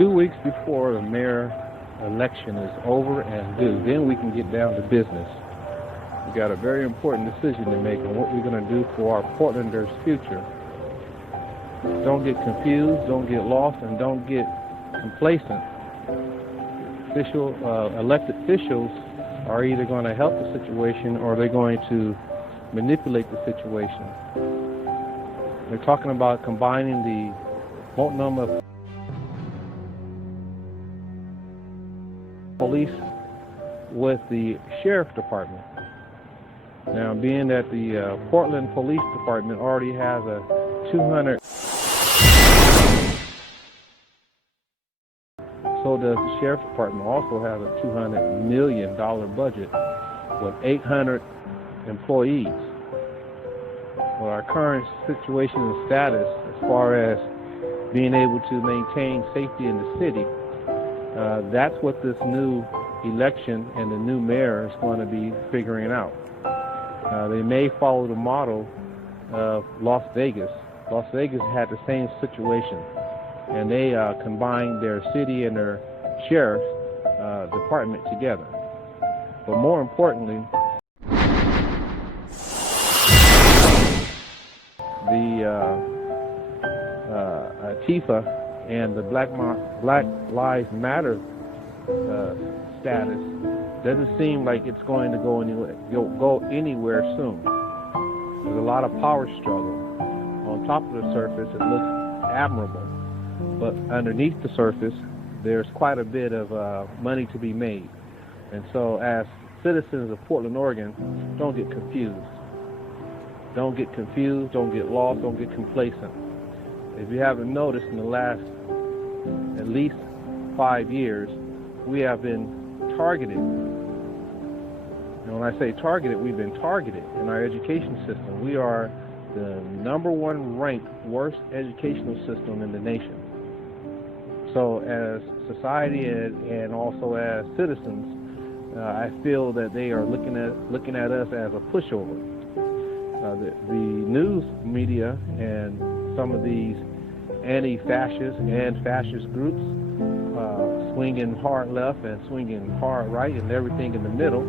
2 weeks before the mayor election is over and due, then we can get down to business. We got a very important decision to make on what we're going to do for our Portlanders' future. Don't get confused, don't get lost, and don't get complacent. Elected officials are either going to help the situation or they're going to manipulate the situation. They're talking about combining the Woodlawn of police with the sheriff department. Now, being that the Portland Police Department already has a 200, so does the sheriff's department also has a $200 million budget with 800 employees. Well, our current situation and status as far as being able to maintain safety in the city, that's what this new election and the new mayor is going to be figuring out. They may follow the model of Las Vegas. Las Vegas had the same situation, and they combined their city and their sheriff's department together. But more importantly, the Antifa and the Black Lives Matter status doesn't seem like it's going to go anywhere soon. There's a lot of power struggle. On top of the surface, it looks admirable, but underneath the surface, there's quite a bit of money to be made. And so, as citizens of Portland, Oregon, don't get confused. Don't get confused, don't get lost, don't get complacent. If you haven't noticed, in the last at least 5 years, we have been targeted. And when I say targeted, we've been targeted in our education system. We are the #1 ranked worst educational system in the nation. So as society and also as citizens, I feel that they are looking at us as a pushover. The news media and some of these anti-fascist and fascist groups swinging hard left and swinging hard right and everything in the middle,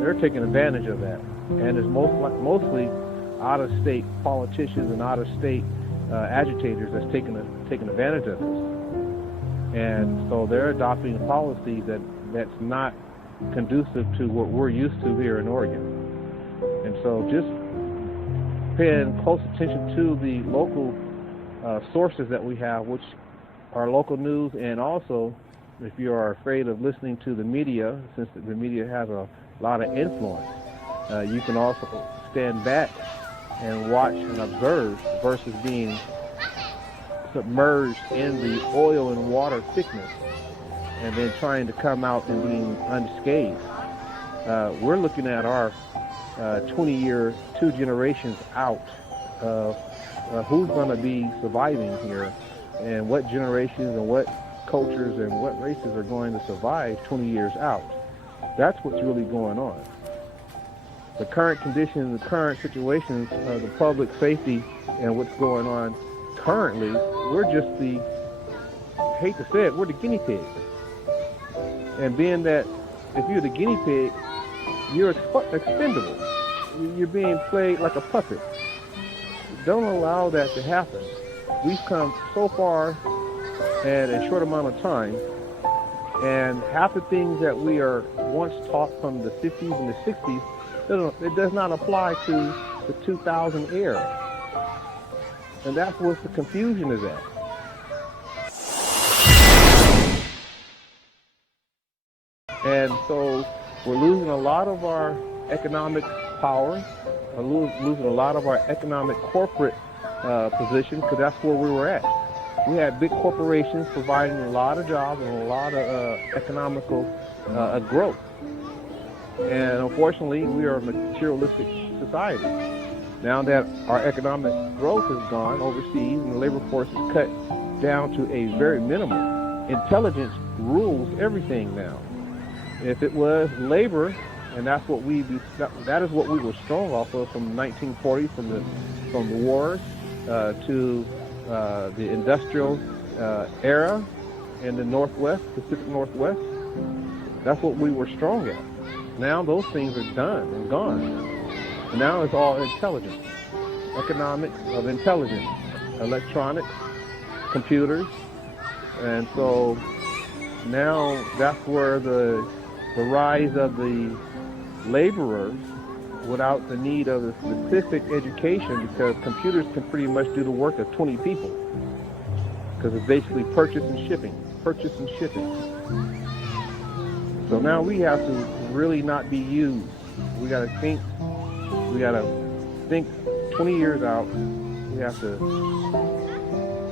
they're taking advantage of that. And it's mostly out-of-state politicians and out-of-state agitators that's taking advantage of this. And so they're adopting a policy that's not conducive to what we're used to here in Oregon. And so just paying close attention to the local sources that we have, which are local news, and also if you are afraid of listening to the media, since the media has a lot of influence, you can also stand back and watch and observe versus being submerged in the oil and water thickness and then trying to come out and being unscathed. We're looking at our 20-year, 2 generations out of who's going to be surviving here and what generations and what cultures and what races are going to survive 20 years out. That's what's really going on. The current conditions, the current situations, the public safety and what's going on currently, we're just I hate to say it, we're the guinea pig. And being that if you're the guinea pig, you're expendable. You're being played like a puppet. Don't allow that to happen. We've come so far in a short amount of time, and half the things that we are once taught from the 50s and the 60s, it does not apply to the 2000 era. And that's where the confusion is at. And so we're losing a lot of our economic power, losing a lot of our economic corporate position, because that's where we were at. We had big corporations providing a lot of jobs and a lot of economical growth. And unfortunately, we are a materialistic society. Now that our economic growth is gone overseas and the labor force is cut down to a very minimum, intelligence rules everything now. If it was labor, and that is what we were strong off of from the 1940s, from the wars to the industrial era in the Northwest, Pacific Northwest. That's what we were strong at. Now those things are done and gone. Now it's all intelligence, economics of intelligence, electronics, computers. And so now that's where the rise of the laborers without the need of a specific education, because computers can pretty much do the work of 20 people, because it's basically purchase and shipping. So now we have to really not be used. We got to think 20 years out. We have to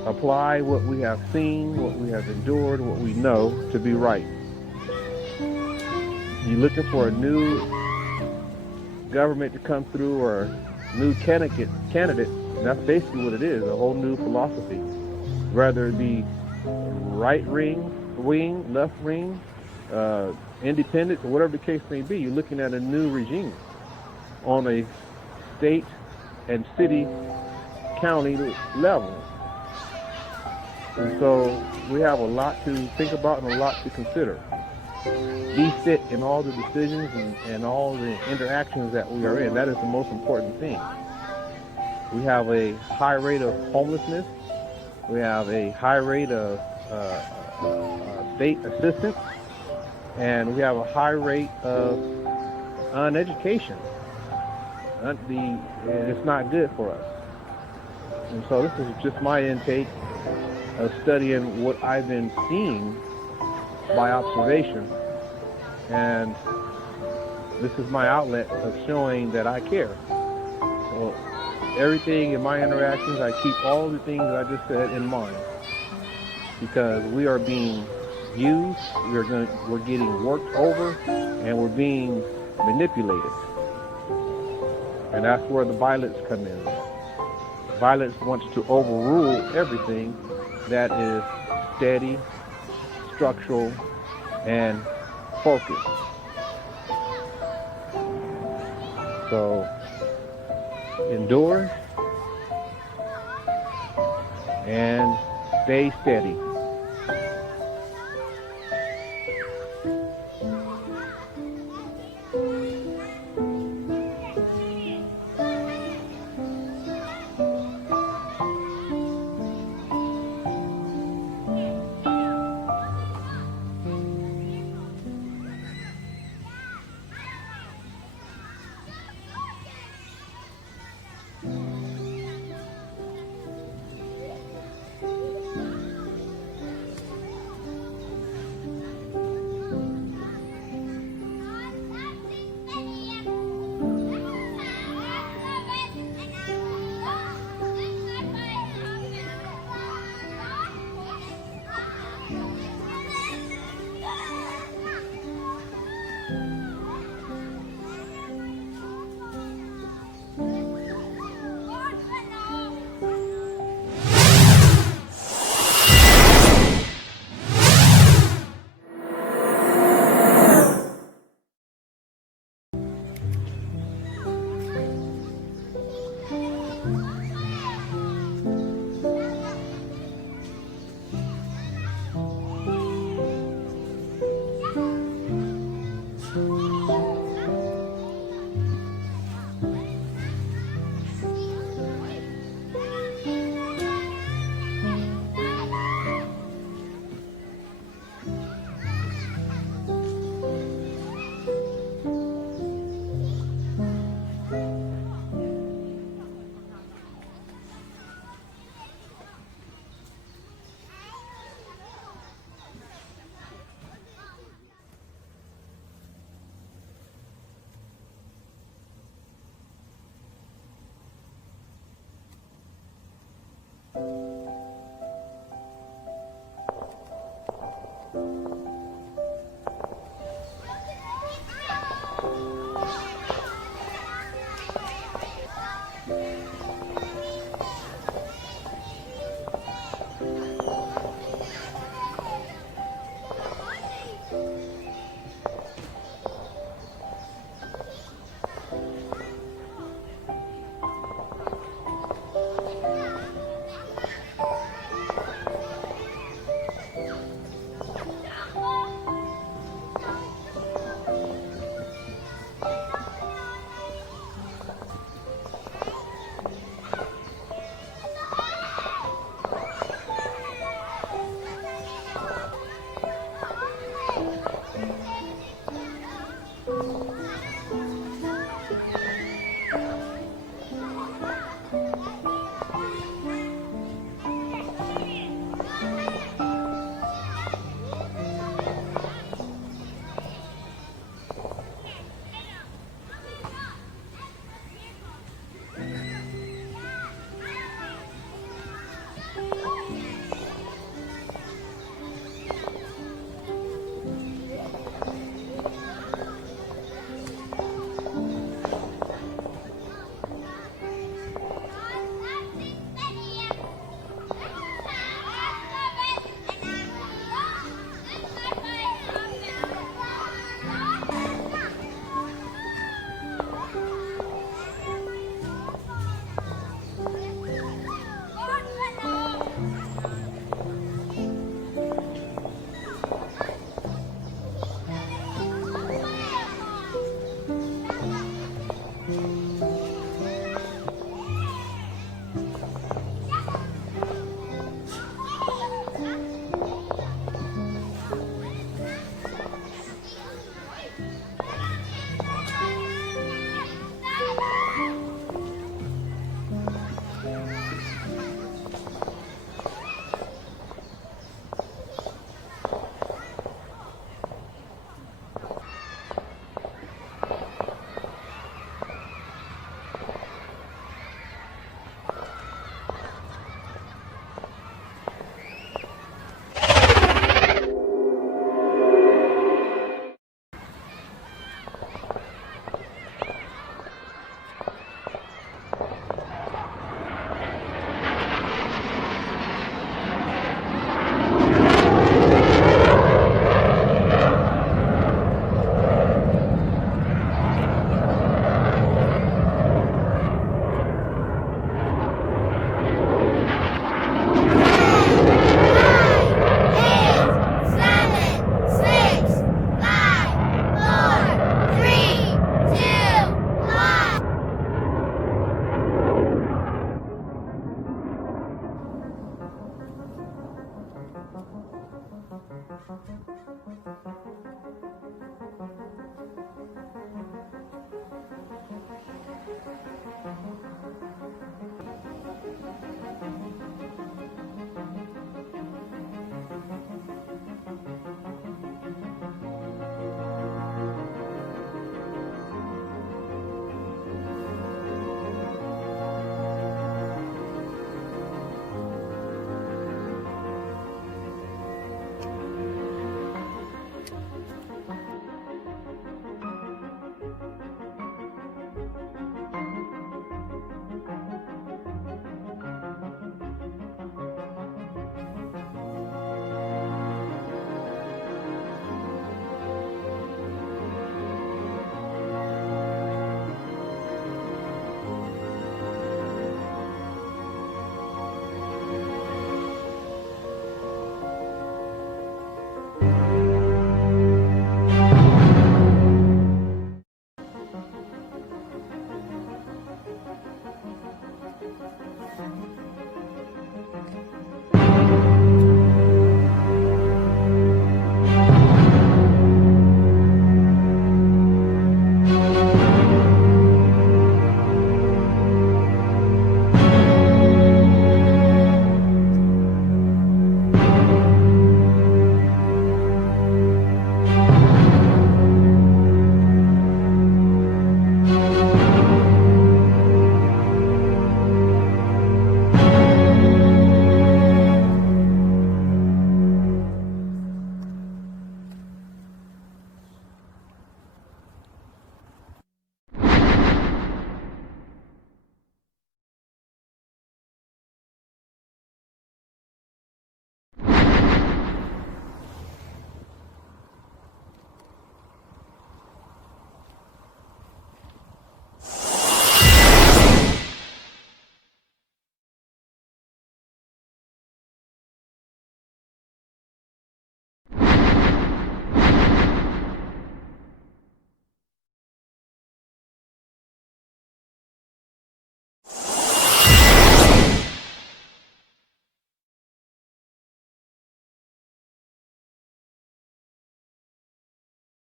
apply what we have seen, what we have endured, what we know to be right. You're looking for a new government to come through, or a new candidate, and that's basically what it is, a whole new philosophy. Whether it be right wing, left wing, independent, or whatever the case may be, you're looking at a new regime on a state and city, county level. And so we have a lot to think about and a lot to consider. Be fit in all the decisions and all the interactions that we are in. That is the most important thing. We have a high rate of homelessness. We have a high rate of state assistance. And we have a high rate of uneducation. It's not good for us. And so this is just my intake of studying what I've been seeing by observation. And this is my outlet of showing that I care. So everything in my interactions, I keep all the things that I just said in mind, because we are being used, we're getting worked over, and we're being manipulated. And that's where the violence come in. Violence wants to overrule everything that is steady, structural, and focused. So endure and stay steady.